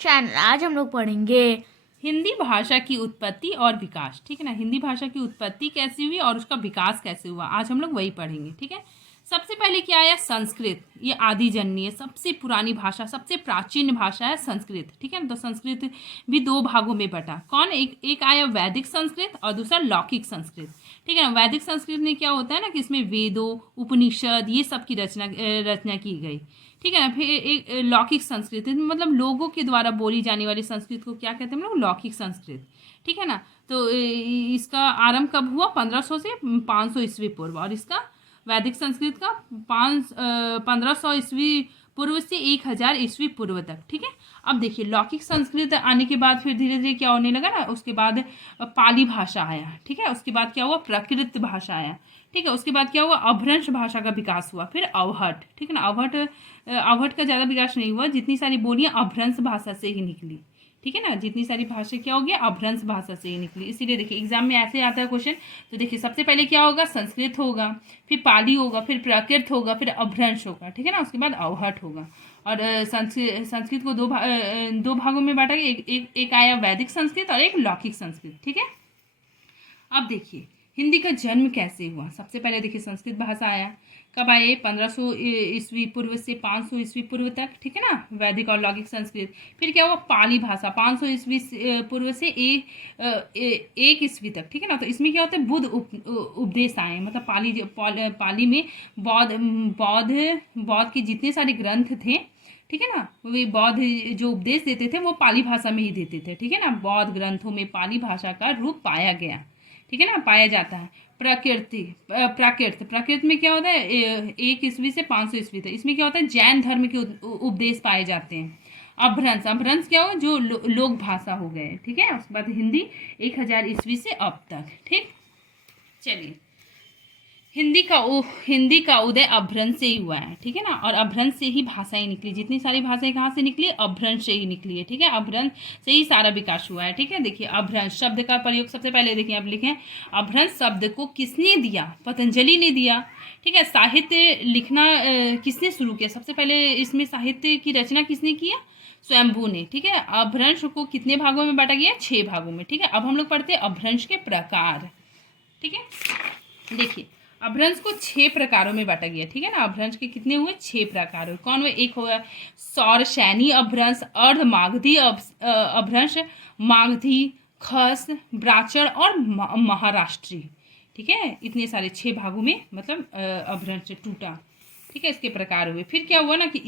Channel. आज हम लोग पढ़ेंगे हिंदी भाषा की उत्पत्ति और विकास। ठीक है ना, हिंदी भाषा की उत्पत्ति कैसे हुई और उसका विकास कैसे हुआ, आज हम लोग वही पढ़ेंगे। ठीक है, सबसे पहले क्या आया? संस्कृत। ये आदि जननी है, सबसे पुरानी भाषा, सबसे प्राचीन भाषा है संस्कृत। ठीक है ना, तो संस्कृत भी दो भागों में बटा। कौन? एक आया वैदिक संस्कृत और दूसरा लौकिक संस्कृत। ठीक है ना, वैदिक संस्कृत में क्या होता है ना कि इसमें वेदों, उपनिषद, ये सब की रचना की गई। ठीक है ना, फिर एक लौकिक संस्कृत मतलब लोगों के द्वारा बोली जाने वाली संस्कृत को क्या कहते हैं हम लोग? लौकिक संस्कृत। ठीक है ना, तो इसका आरंभ कब हुआ? 1500 से 500 ईस्वी पूर्व। और इसका वैदिक संस्कृत का 1500 ईस्वी पूर्व से 1000 ईस्वी पूर्व तक। ठीक है, अब देखिए लौकिक संस्कृत आने के बाद फिर धीरे धीरे क्या होने लगा ना, उसके बाद पाली भाषा आया। ठीक है, उसके बाद क्या हुआ? प्राकृत भाषा आया। ठीक है, उसके बाद क्या हुआ? अभ्रंश भाषा का विकास हुआ। फिर अवहट। ठीक है ना, अवहट का ज़्यादा विकास नहीं हुआ, जितनी सारी बोलियां अभ्रंश भाषा से ही निकली। ठीक है ना, जितनी सारी भाषा क्या हो गया? अभ्रंश भाषा से ही निकली। इसीलिए देखिए एग्जाम में ऐसे आता है क्वेश्चन। तो देखिए सबसे पहले क्या होगा? संस्कृत होगा, फिर पाली होगा, फिर प्राकृत होगा, फिर अभ्रंश होगा। ठीक है ना, उसके बाद अवहट होगा। और संस्कृत को दो भागों में बांटा गया। एक आया वैदिक संस्कृत और एक लौकिक संस्कृत। ठीक है, अब देखिए हिंदी का जन्म कैसे हुआ। सबसे पहले देखिए संस्कृत भाषा आया। कब आए? 1500 ईस्वी पूर्व से 500 ईस्वी पूर्व तक। ठीक है ना, वैदिक और लौकिक संस्कृत। फिर क्या हुआ? पाली भाषा 500 ईस्वी पूर्व से एक ईस्वी तक। ठीक है ना, तो इसमें क्या होता है? बुद्ध उपदेश आए, मतलब पाली में बौद्ध बौद्ध बौद्ध के जितने सारे ग्रंथ थे, ठीक है ना, वे बौद्ध जो उपदेश देते थे वो पाली भाषा में ही देते थे। ठीक है ना, बौद्ध ग्रंथों में पाली भाषा का रूप पाया गया। ठीक है ना, पाया जाता है। प्राकृत में क्या होता है? 1 ईस्वी से 500 ईस्वी तक। इसमें क्या होता है? जैन धर्म के उपदेश पाए जाते हैं। अभ्रंश क्या हो? जो लोक भाषा हो गए। ठीक है, उसके बाद हिंदी 1000 ईस्वी से अब तक। ठीक, चलिए हिंदी का उदय अभ्रंश से ही हुआ है। ठीक है ना, और अभ्रंश से ही भाषाएं निकली। जितनी सारी भाषाएं कहाँ से निकली? अभ्रंश से ही निकली है। ठीक है, अभ्रंश से ही सारा विकास हुआ है। ठीक है, देखिए अभ्रंश शब्द का प्रयोग सबसे पहले देखिए आप लिखें, अभ्रंश शब्द को किसने दिया? पतंजलि ने दिया। ठीक है, साहित्य लिखना किसने शुरू किया? सबसे पहले इसमें साहित्य की रचना किसने किया? स्वयंभू ने। ठीक है, अभ्रंश को कितने भागों में बांटा गया? 6 भागों में। ठीक है, अब हम लोग पढ़ते हैं अभ्रंश के प्रकार। ठीक है, देखिए अभ्रंश को 6 प्रकारों में बांटा गया। ठीक है ना, अभ्रंश के कितने हुए? 6 प्रकार हुए। कौन हुए? एक होगा सौरसैनी अभ्रंश, अर्ध मागधी अभ्रंश, मागधी, खस, ब्राचर और महाराष्ट्री। ठीक है, इतने सारे 6 भागों में मतलब अभ्रंश टूटा। ठीक है, इसके प्रकार हुए। फिर क्या हुआ ना कि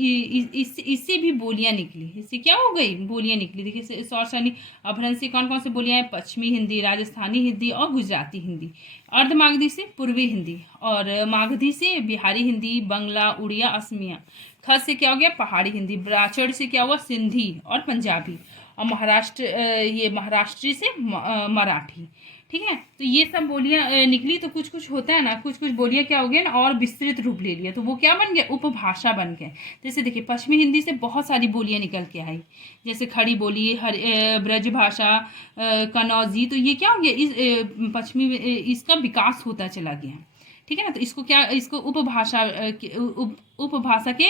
इससे भी बोलियां निकली। इससे क्या हो गई? बोलियां निकली। देखिए सौरसैनी अभ्रंश से कौन कौन से बोलियां हैं? पश्चिमी हिंदी, राजस्थानी हिंदी और गुजराती हिंदी। अर्धमागधी से पूर्वी हिंदी, और मागधी से बिहारी हिंदी, बंगला, उड़िया, असमिया। खस से क्या हो गया? पहाड़ी हिंदी। ब्राचड़ से क्या हुआ? सिंधी और पंजाबी। और ये महाराष्ट्री से मराठी। ठीक है, तो ये सब बोलियां निकली। तो कुछ कुछ होता है ना, कुछ कुछ बोलियां क्या हो गया ना और विस्तृत रूप ले लिया, तो वो क्या बन गया? उपभाषा बन गए। जैसे देखिए पश्चिमी हिंदी से बहुत सारी बोलियां निकल के आई, जैसे खड़ी बोली, ब्रज भाषा, कनौजी। तो ये क्या हो गया? पश्चिमी इसका विकास होता चला गया। ठीक है ना, तो इसको उपभाषा के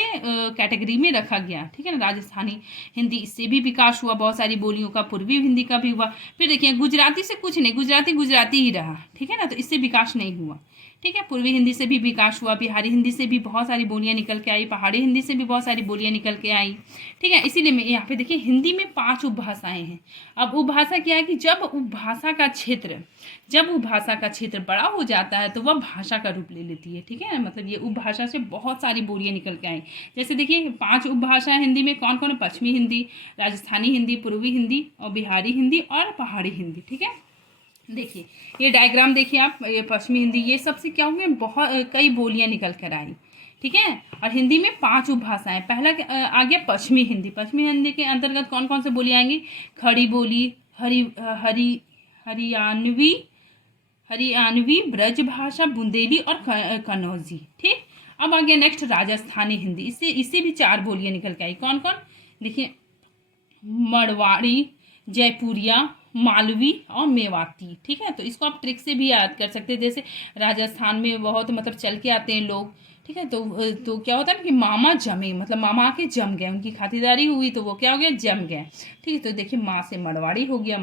कैटेगरी में रखा गया। ठीक है ना, राजस्थानी हिंदी, इससे भी विकास हुआ बहुत सारी बोलियों का। पूर्वी हिंदी का भी हुआ। फिर देखिए गुजराती से कुछ नहीं, गुजराती ही रहा। ठीक है ना, तो इससे विकास नहीं हुआ। ठीक है, पूर्वी हिंदी से भी विकास हुआ, बिहारी हिंदी से भी बहुत सारी बोलियां निकल के आई, पहाड़ी हिंदी से भी बहुत सारी बोलियां निकल के आई। ठीक है, इसीलिए मैं यहाँ पे देखिए हिंदी में 5 उपभाषाएं हैं। अब उपभाषा क्या है कि जब उपभाषा का क्षेत्र बड़ा हो जाता है तो वह भाषा का रूप ले लेती है। ठीक है, मतलब ये उपभाषा से बहुत सारी बोलियां निकल के आई। जैसे देखिए 5 उपभाषा हिंदी में कौन कौन है? पश्चिमी हिंदी, राजस्थानी हिंदी, पूर्वी हिंदी और बिहारी हिंदी और पहाड़ी हिंदी। ठीक है, देखिए ये डायग्राम देखिए आप, ये पश्चिमी हिंदी, ये सबसे क्या होंगे? बहुत कई बोलियां निकल कर आई। ठीक है, और हिंदी में 5 उपभाषाएं। पहला आ गया पश्चिमी हिंदी। पश्चिमी हिंदी के अंतर्गत कौन कौन से बोली आएंगी? खड़ी बोली, हरियाणवी हरियाणवी, ब्रज भाषा, बुंदेली और कन्नौजी। ठीक, अब आ गया नेक्स्ट राजस्थानी हिंदी। इससे भी 4 बोलियां निकल के आई। कौन कौन? देखिए मरवाड़ी, जयपुरिया, मालवी और मेवाती। ठीक है, तो इसको आप ट्रिक से भी याद कर सकते हैं। जैसे राजस्थान में बहुत मतलब चल के आते हैं लोग। ठीक ठीक है। तो क्या होता है ना कि मामा जमे, मतलब मामा आके जम गए, उनकी खातिरदारी हुई तो वो क्या हो गया, जम गए। ठीक है। तो देखिए माँ से मरवाड़ी हो गया,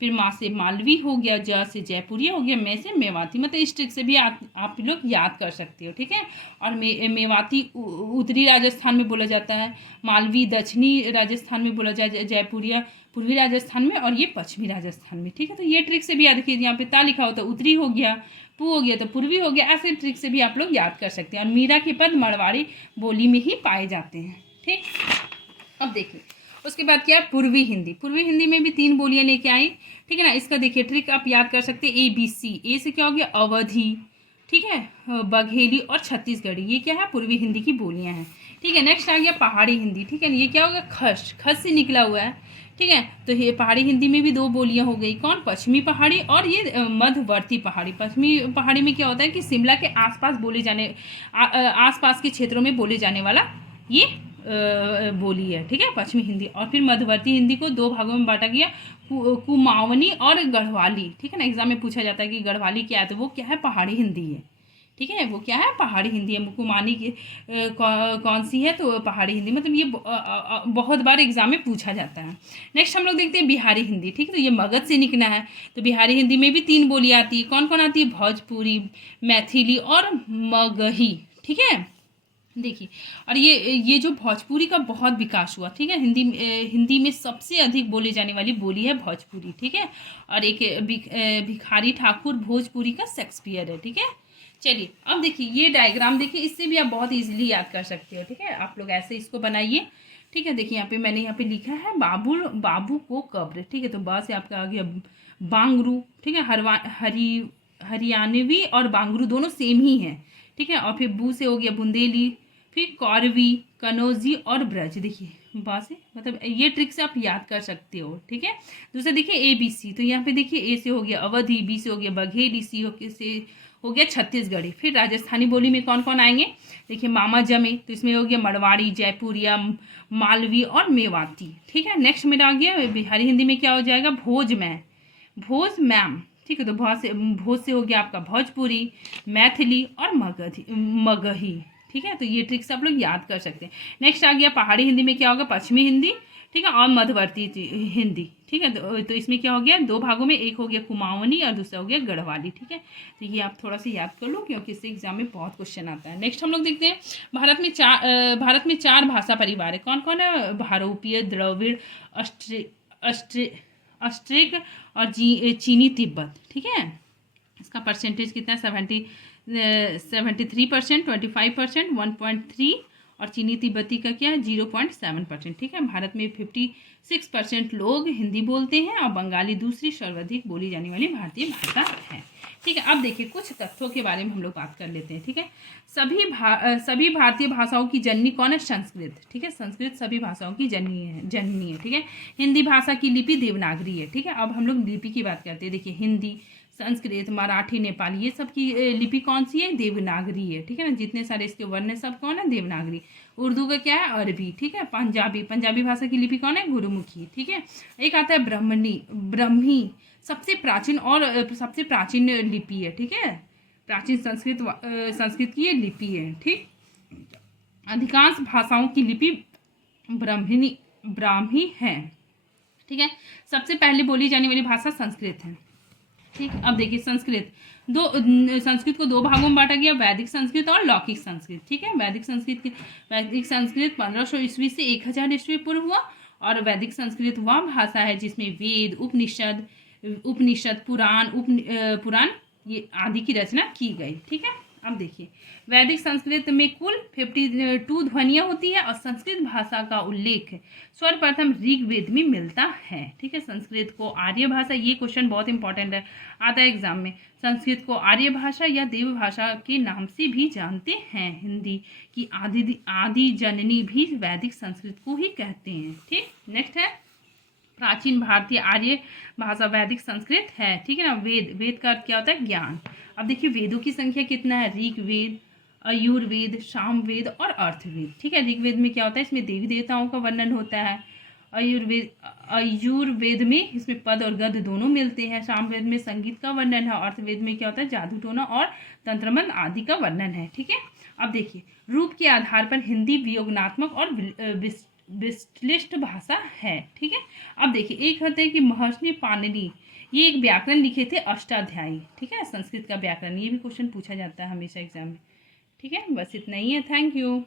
फिर माँ से मालवी हो गया, ज से जयपुरिया हो गया, मैं से मेवाती। मतलब इस ट्रिक से भी आप लोग याद कर सकते हो। ठीक है। और मेवाती उत्तरी राजस्थान में बोला जाता है, मालवी दक्षिणी राजस्थान में बोला जाए, जयपुरिया पूर्वी राजस्थान में, और ये पश्चिमी राजस्थान में। ठीक है। तो ये ट्रिक से भी याद रखिए, यहाँ पे ता लिखा होता है उत्तरी हो गया, पू हो गया तो पूर्वी हो गया। ऐसे ट्रिक से भी आप लोग याद कर सकते हैं। और मीरा के पद मरवाड़ी बोली में ही पाए जाते हैं। ठीक। अब देखिए उसके बाद क्या है, पूर्वी हिंदी। पूर्वी हिंदी में भी 3 बोलियां लेके आई। ठीक है ना। इसका देखिए ट्रिक आप याद कर सकते हैं, ABC। ए से क्या हो गया, अवधी। ठीक है। बघेली और छत्तीसगढ़ी, ये क्या है, पूर्वी हिंदी की बोलियां हैं। ठीक है। नेक्स्ट आ गया पहाड़ी हिंदी। ठीक है। ये क्या होगा, खस, खस से निकला हुआ है। ठीक है। तो ये पहाड़ी हिंदी में भी 2 बोलियां हो गई, कौन, पश्चिमी पहाड़ी और ये मध्यवर्ती पहाड़ी। पश्चिमी पहाड़ी में क्या होता है कि शिमला के आसपास बोले जाने आसपास के क्षेत्रों में बोले जाने वाला ये बोली है। ठीक है, पश्चिमी हिंदी। और फिर मध्यवर्ती हिंदी को 2 भागों में बांटा गया, कुमाऊनी और गढ़वाली। ठीक है ना। एग्जाम में पूछा जाता है कि गढ़वाली क्या है, तो वो क्या है, पहाड़ी हिंदी है। ठीक है। वो क्या है, पहाड़ी हिंदी है। कुमानी की कौन सी है, तो पहाड़ी हिंदी। मतलब ये बहुत बार एग्जाम में पूछा जाता है। नेक्स्ट हम लोग देखते हैं बिहारी हिंदी। ठीक है। तो ये मगध से निकला है। तो बिहारी हिंदी में भी 3 बोलियाँ आती है, कौन कौन आती है, भोजपुरी, मैथिली और मगही। ठीक है। देखिए, और ये जो भोजपुरी का बहुत विकास हुआ। ठीक है। हिंदी में सबसे अधिक बोले जाने वाली बोली है भोजपुरी। ठीक है। और एक भिखारी ठाकुर भोजपुरी का शेक्सपियर है। ठीक है। चलिए अब देखिए ये डायग्राम देखिए, इससे भी आप बहुत इजीली याद कर सकते हो। ठीक है। आप लोग ऐसे इसको बनाइए। ठीक है। देखिए यहाँ पे मैंने यहाँ पे लिखा है बाबू को कब्र। ठीक है। तो बा से आपका आ गया बांगरू। ठीक है। हरियाणवी और बांगरू दोनों सेम ही हैं। ठीक है। और फिर बू से हो गया बुंदेली, फिर कौरवी, कनौजी और ब्रज। देखिए बा से, मतलब ये ट्रिक से आप याद कर सकते हो। ठीक है। दूसरा देखिए ABC। तो यहाँ पे देखिए ए से हो गया अवधी, बी से हो गया बघेली, से हो गया छत्तीसगढ़ी। फिर राजस्थानी बोली में कौन कौन आएंगे, देखिए मामा जमे, तो इसमें हो गया मरवाड़ी, जयपुरिया, मालवी और मेवाती। ठीक है। नेक्स्ट मेरा आ गया बिहारी हिंदी में क्या हो जाएगा, भोज मैम। ठीक है। तो भोज से हो गया आपका भोजपुरी, मैथिली और मगही। ठीक है। तो ये ट्रिक्स आप लोग याद कर सकते हैं। नेक्स्ट आ गया पहाड़ी हिंदी में क्या होगा, पश्चिमी हिंदी। ठीक है। और मध्यवर्ती हिंदी। ठीक है। तो इसमें क्या हो गया, 2 भागों में, एक हो गया कुमाऊनी और दूसरा हो गया गढ़वाली। ठीक है। तो ये आप थोड़ा सा याद कर लो, क्योंकि इससे एग्जाम में बहुत क्वेश्चन आता है। नेक्स्ट हम लोग देखते हैं भारत में 4 भाषा परिवार है, कौन कौन है, भारोपीय, द्रविड़, ऑस्ट्रिक और चीनी तिब्बत। ठीक है। इसका परसेंटेज कितना है, 73%, 25%, 1.3, और चीनी तिब्बती का क्या है, 0.7%। ठीक है। भारत में 56% लोग हिंदी बोलते हैं और बंगाली दूसरी सर्वाधिक बोली जाने वाली भारतीय भाषा है। ठीक है। अब देखिए कुछ तथ्यों के बारे में हम लोग बात कर लेते हैं। ठीक है। सभी भारतीय भाषाओं की जननी कौन है, संस्कृत। ठीक है। संस्कृत सभी भाषाओं की जननी है। ठीक है। हिंदी भाषा की लिपि देवनागरी है। ठीक है। अब हम लोग लिपि की बात करते हैं। देखिए हिंदी, संस्कृत, मराठी, नेपाली, ये सब की लिपि कौन सी है, देवनागरी है। ठीक है ना। जितने सारे इसके वर्ण है सब कौन है, देवनागरी। उर्दू का क्या है, अरबी। ठीक है। पंजाबी भाषा की लिपि कौन है, गुरुमुखी। ठीक है। एक आता है ब्रह्मी, सबसे प्राचीन लिपि है। ठीक है। प्राचीन संस्कृत की ये लिपि है। ठीक। अधिकांश भाषाओं की लिपि ब्राह्मी है। ठीक है। सबसे पहले बोली जाने वाली भाषा संस्कृत है। ठीक। अब देखिए संस्कृत को 2 भागों में बांटा गया, वैदिक संस्कृत और लौकिक संस्कृत। ठीक है। वैदिक संस्कृत 1500 ईस्वी से 1000 ईस्वी पूर्व हुआ, और वैदिक संस्कृत वह भाषा है जिसमें वेद, उपनिषद, पुराण ये आदि की रचना की गई। ठीक है। अब देखिए वैदिक संस्कृत में कुल 52 ध्वनियाँ होती है, और संस्कृत भाषा का उल्लेख सर्वप्रथम ऋग्वेद में मिलता है। ठीक है। संस्कृत को आर्य भाषा, ये क्वेश्चन बहुत इंपॉर्टेंट है, आता है एग्जाम में। संस्कृत को आर्य भाषा या देव भाषा के नाम से भी जानते हैं। हिंदी की आदि जननी भी वैदिक संस्कृत को ही कहते हैं। ठीक। नेक्स्ट है प्राचीन भारतीय आर्य भाषा वैदिक संस्कृत है। ठीक है ना। वेद का अर्थ क्या होता है, ज्ञान। अब देखिए वेदों की संख्या कितना है, ऋग्वेद, आयुर्वेद, सामवेद और अर्थवेद। ठीक है। ऋग्वेद में क्या होता है, इसमें देवी देवताओं का वर्णन होता है। आयुर्वेद में इसमें पद और गद दोनों मिलते हैं। सामवेद में संगीत का वर्णन है। अर्थवेद में क्या होता है, जादू टोना और तंत्र मंत्र आदि का वर्णन है। ठीक है। अब देखिए, रूप के आधार पर हिंदी वियोगात्मक और विश्लिष्ट भाषा है। ठीक है, अब देखिए, एक होते हैं कि महर्षि पाणिनि, ये एक व्याकरण लिखे थे अष्टाध्यायी। ठीक है, संस्कृत का व्याकरण, ये भी क्वेश्चन पूछा जाता है हमेशा एग्जाम में। ठीक है, बस इतना ही है। Thank you.